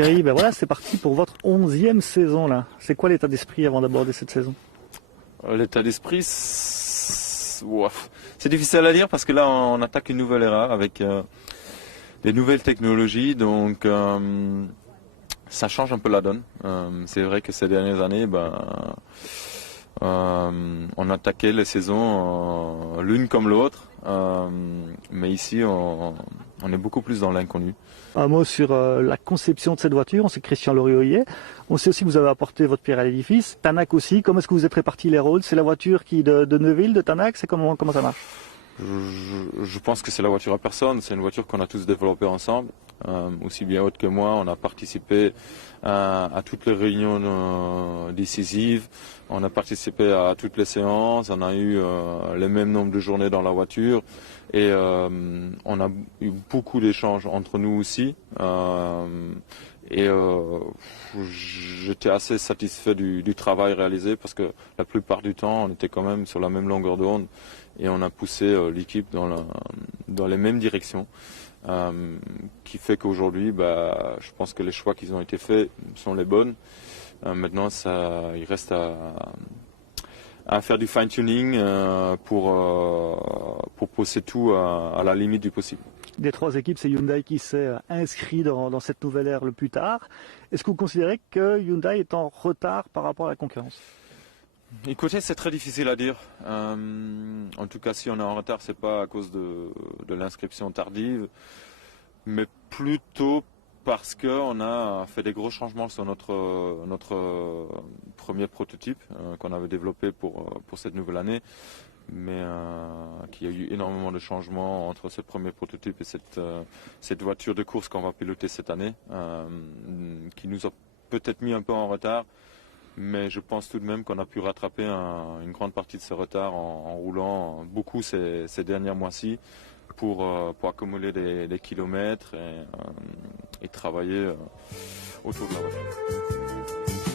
Thierry, ben voilà, c'est parti pour votre 11e saison là. C'est quoi l'état d'esprit avant d'aborder cette saison? L'état d'esprit, c'est difficile à dire parce que là on attaque une nouvelle ère avec des nouvelles technologies, donc ça change un peu la donne. C'est vrai que ces dernières années, on attaquait les saisons l'une comme l'autre, mais ici on est beaucoup plus dans l'inconnu. Un mot sur la conception de cette voiture. On sait que Christian Loriot y est. On sait aussi que vous avez apporté votre pierre à l'édifice. Tanak aussi. Comment est-ce que vous êtes répartis les rôles? C'est la voiture de Neuville, de Tanak? C'est comment ça marche? Je pense que c'est la voiture à personne. C'est une voiture qu'on a tous développée ensemble. Aussi bien Aude que moi, on a participé à toutes les réunions décisives. On a participé à toutes les séances. On a eu le même nombre de journées dans la voiture. Et on a eu beaucoup d'échanges entre nous aussi. J'étais assez satisfait du travail réalisé parce que la plupart du temps, on était quand même sur la même longueur d'onde et on a poussé l'équipe dans les mêmes directions. Qui fait qu'aujourd'hui, je pense que les choix qui ont été faits sont les bonnes. Maintenant, il reste à faire du fine-tuning pour pousser tout à la limite du possible. Des trois équipes, c'est Hyundai qui s'est inscrit dans cette nouvelle ère le plus tard. Est-ce que vous considérez que Hyundai est en retard par rapport à la concurrence? Écoutez, c'est très difficile à dire. En tout cas, si on est en retard, c'est pas à cause de l'inscription tardive, mais plutôt parce qu'on a fait des gros changements sur notre premier prototype qu'on avait développé pour cette nouvelle année, mais qu'il y a eu énormément de changements entre ce premier prototype et cette voiture de course qu'on va piloter cette année, qui nous a peut-être mis un peu en retard. Mais je pense tout de même qu'on a pu rattraper une grande partie de ce retard en roulant beaucoup ces derniers mois-ci pour accumuler des kilomètres et travailler autour de la voiture.